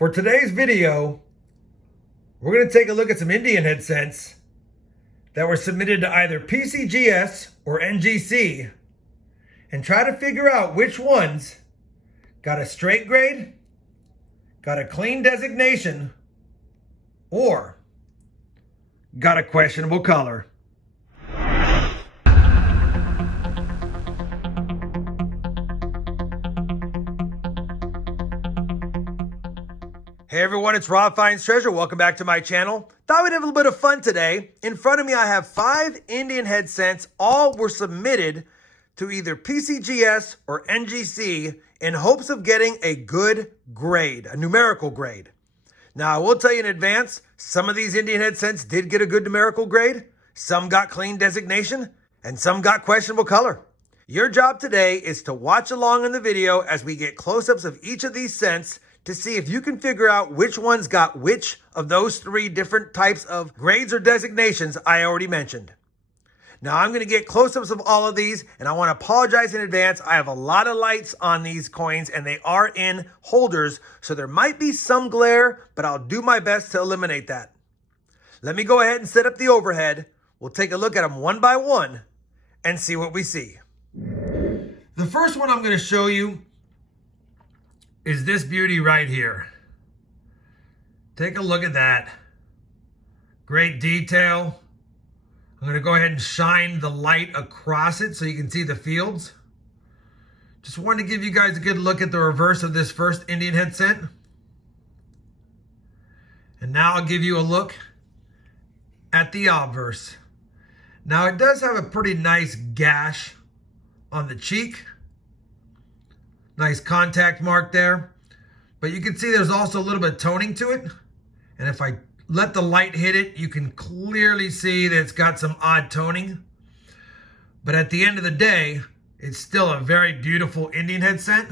For today's video, we're going to take a look at some Indian head cents that were submitted to either PCGS or NGC and try to figure out which ones got a straight grade, got a clean designation, or got a questionable color. Hey everyone, it's RobFindsTreasure. Welcome back to my channel. Thought we'd have a little bit of fun today. In front of me, I have 5 Indian head cents. All were submitted to either PCGS or NGC in hopes of getting a good grade, a numerical grade. Now, I will tell you in advance, some of these Indian head cents did get a good numerical grade. Some got clean designation, and some got questionable color. Your job today is to watch along in the video as we get close-ups of each of these cents to see if you can figure out which ones got which of those 3 different types of grades or designations I already mentioned. Now, I'm going to get close-ups of all of these, and I want to apologize in advance. I have a lot of lights on these coins, and they are in holders, so there might be some glare, but I'll do my best to eliminate that. Let me go ahead and set up the overhead. We'll take a look at them one by one and see what we see. The first one I'm going to show you is this beauty right here. Take a look at that. Great detail. I'm going to go ahead and shine the light across it so you can see the fields. Just wanted to give you guys a good look at the reverse of this first Indian head cent. And now I'll give you a look at the obverse. Now it does have a pretty nice gash on the cheek. Nice contact mark there. But you can see there's also a little bit of toning to it. And if I let the light hit it, you can clearly see that it's got some odd toning. But at the end of the day, it's still a very beautiful Indian head cent.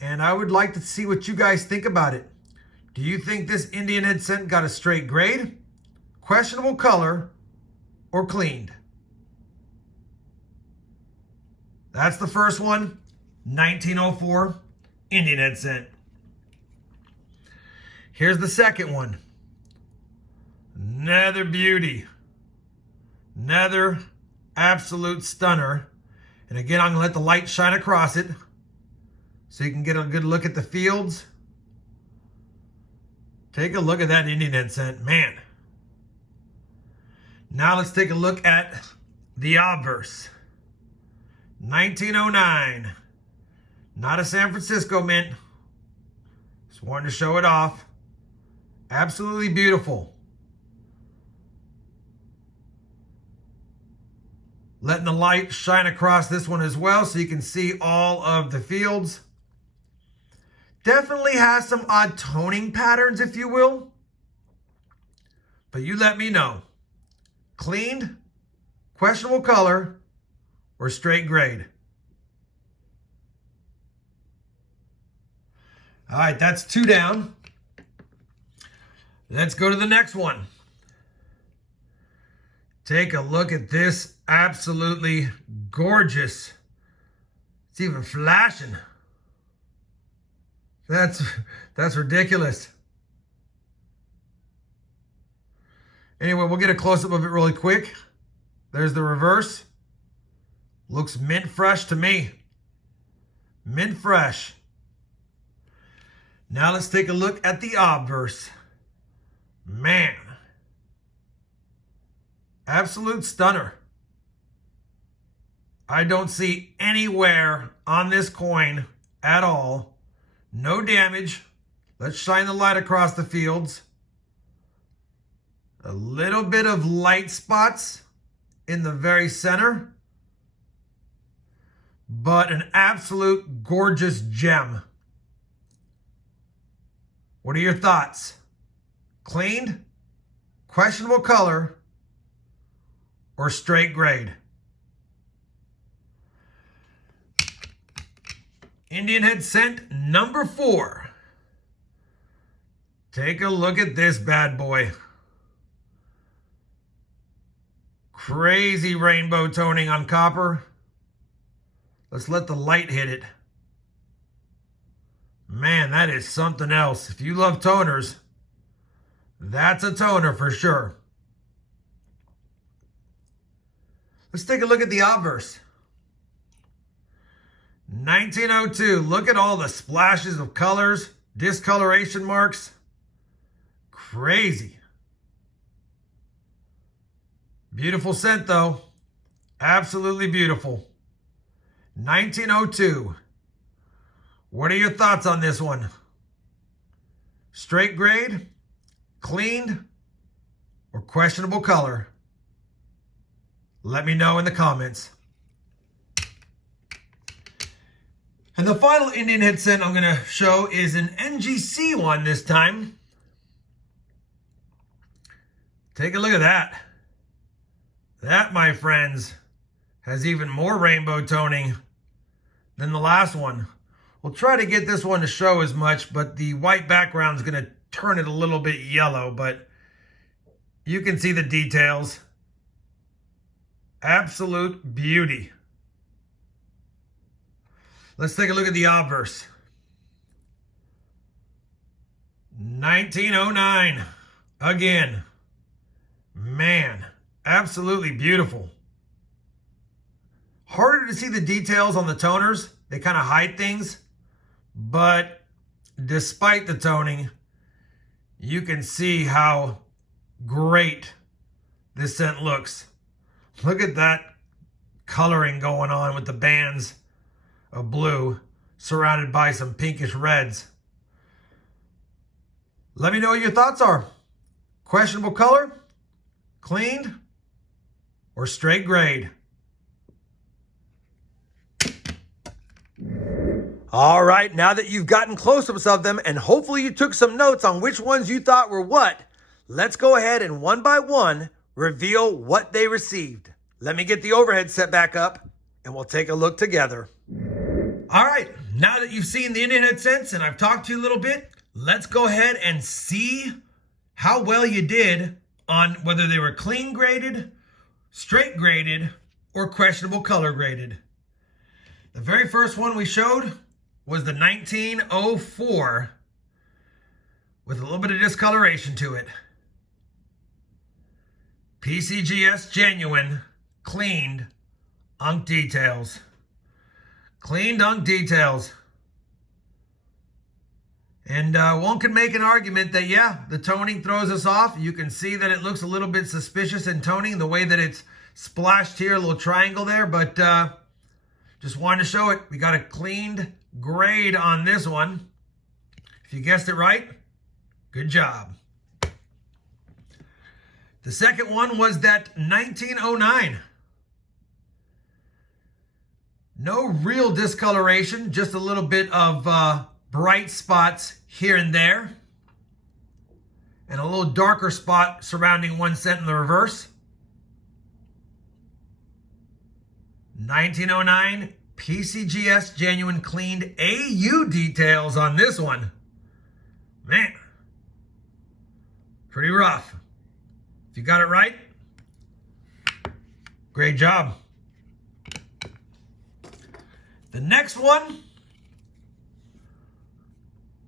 And I would like to see what you guys think about it. Do you think this Indian head cent got a straight grade, questionable color, or cleaned? That's the first one. 1904 Indian head cent. Here's the second one. Another beauty. Another absolute stunner. And again, I'm going to let the light shine across it so you can get a good look at the fields. Take a look at that Indian head cent. Man. Now let's take a look at the obverse. 1909. Not a San Francisco mint. Just wanted to show it off. Absolutely beautiful. Letting the light shine across this one as well so you can see all of the fields. Definitely has some odd toning patterns, if you will. But you let me know. Cleaned, questionable color, or straight grade. All right, that's 2 down. Let's go to the next one. Take a look at this absolutely gorgeous. It's even flashing. That's ridiculous. Anyway, we'll get a close-up of it really quick. There's the reverse. Looks mint fresh to me. Mint fresh. Now let's take a look at the obverse. Man. Absolute stunner. I don't see anywhere on this coin at all. No damage. Let's shine the light across the fields. A little bit of light spots in the very center. But an absolute gorgeous gem. What are your thoughts? Cleaned, questionable color, or straight grade? Indian head cent number 4. Take a look at this bad boy. Crazy rainbow toning on copper. Let's let the light hit it. Man, that is something else. If you love toners, that's a toner for sure. Let's take a look at the obverse. 1902. Look at all the splashes of colors, discoloration marks. Crazy. Beautiful scent though. Absolutely beautiful. 1902. What are your thoughts on this one? Straight grade, cleaned, or questionable color? Let me know in the comments. And the final Indian head scent I'm going to show is an NGC one this time. Take a look at that. That, my friends, has even more rainbow toning than the last one. We'll try to get this one to show as much, but the white background is going to turn it a little bit yellow, but you can see the details. Absolute beauty. Let's take a look at the obverse. 1909. Again. Man, absolutely beautiful. Harder to see the details on the toners. They kind of hide things. But despite the toning, you can see how great this scent looks. Look at that coloring going on with the bands of blue surrounded by some pinkish reds. Let me know what your thoughts are. Questionable color, cleaned, or straight grade? All right, now that you've gotten close-ups of them and hopefully you took some notes on which ones you thought were what, let's go ahead and one by one reveal what they received. Let me get the overhead set back up and we'll take a look together. All right, now that you've seen the Indian head scents and I've talked to you a little bit, let's go ahead and see how well you did on whether they were clean graded, straight graded, or questionable color graded. The very first one we showed was the 1904 with a little bit of discoloration to it. PCGS genuine, cleaned, unk details. Cleaned unk details. And one can make an argument that, yeah, the toning throws us off. You can see that it looks a little bit suspicious in toning, the way that it's splashed here, a little triangle there, but just wanted to show it. We got a cleaned grade on this one. If you guessed it right, good job. The second one was that 1909. No real discoloration, just a little bit of bright spots here and there. And a little darker spot surrounding one scent in the reverse. 1909 PCGS genuine cleaned AU details on this one. Man, pretty rough. If you got it right, great job. The next one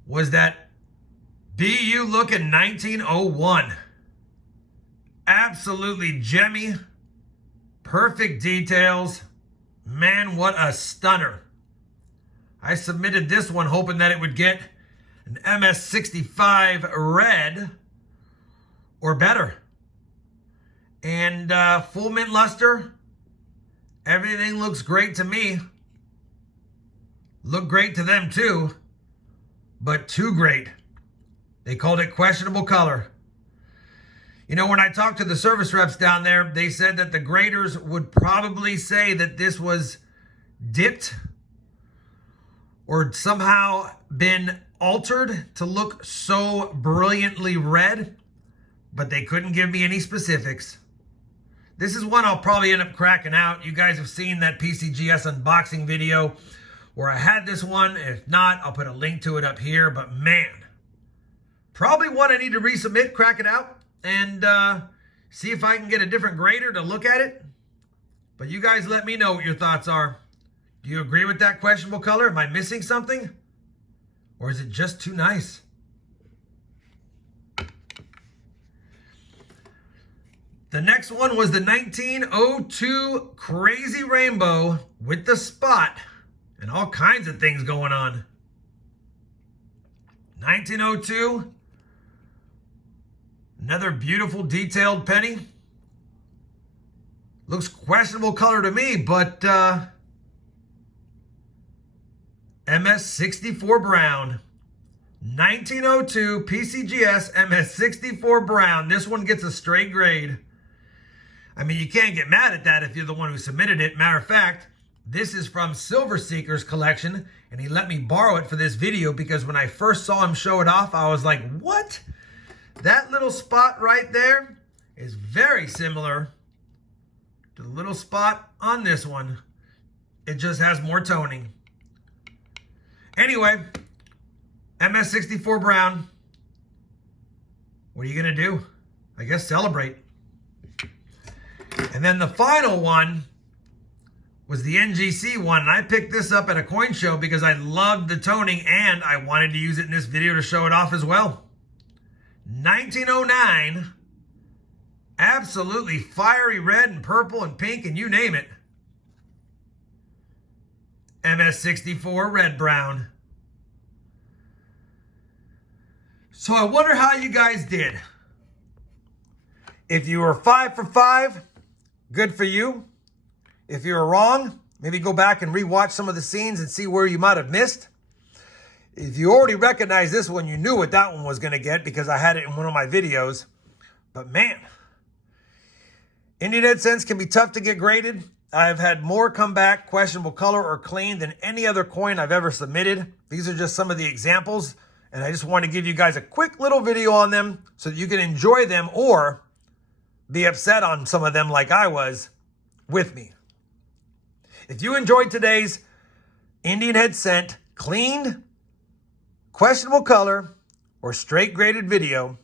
was that BU looking 1901. Absolutely gemmy, perfect details. Man, what a stunner. I submitted this one hoping that it would get an MS65 red or better. And full mint luster. Everything looks great to me. Look great to them too, but too great. They called it questionable color. You know, when I talked to the service reps down there, they said that the graders would probably say that this was dipped or somehow been altered to look so brilliantly red, but they couldn't give me any specifics. This is one I'll probably end up cracking out. You guys have seen that PCGS unboxing video where I had this one. If not, I'll put a link to it up here, but man, probably one I need to resubmit, crack it out, and see if I can get a different grader to look at it. But you guys let me know what your thoughts are. Do you agree with that questionable color? Am I missing something? Or is it just too nice? The next one was the 1902 Crazy Rainbow with the spot and all kinds of things going on. 1902. Another beautiful detailed penny. Looks questionable color to me, but MS64 Brown. 1902 PCGS MS64 Brown. This one gets a straight grade. I mean, you can't get mad at that if you're the one who submitted it. Matter of fact, this is from Silver Seeker's collection, and he let me borrow it for this video because when I first saw him show it off, I was like, what? That little spot right there is very similar to the little spot on this one. It just has more toning. Anyway, MS64 Brown. What are you going to do? I guess celebrate. And then the final one was the NGC one. And I picked this up at a coin show because I loved the toning and I wanted to use it in this video to show it off as well. 1909. Absolutely fiery red and purple and pink and you name it. MS64 Red Brown. So I wonder how you guys did. If you were 5 for 5, good for you. If you were wrong, maybe go back and rewatch some of the scenes and see where you might have missed. If you already recognized this one, you knew what that one was going to get because I had it in one of my videos. But man, Indian head cents can be tough to get graded. I've had more come back questionable color or clean than any other coin I've ever submitted. These are just some of the examples. And I just want to give you guys a quick little video on them so that you can enjoy them or be upset on some of them like I was with me. If you enjoyed today's Indian head cent cleaned, questionable color, or straight graded video,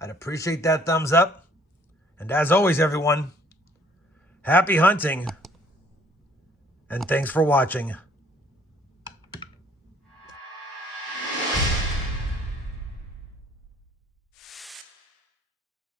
I'd appreciate that thumbs up. And as always, everyone, happy hunting and thanks for watching.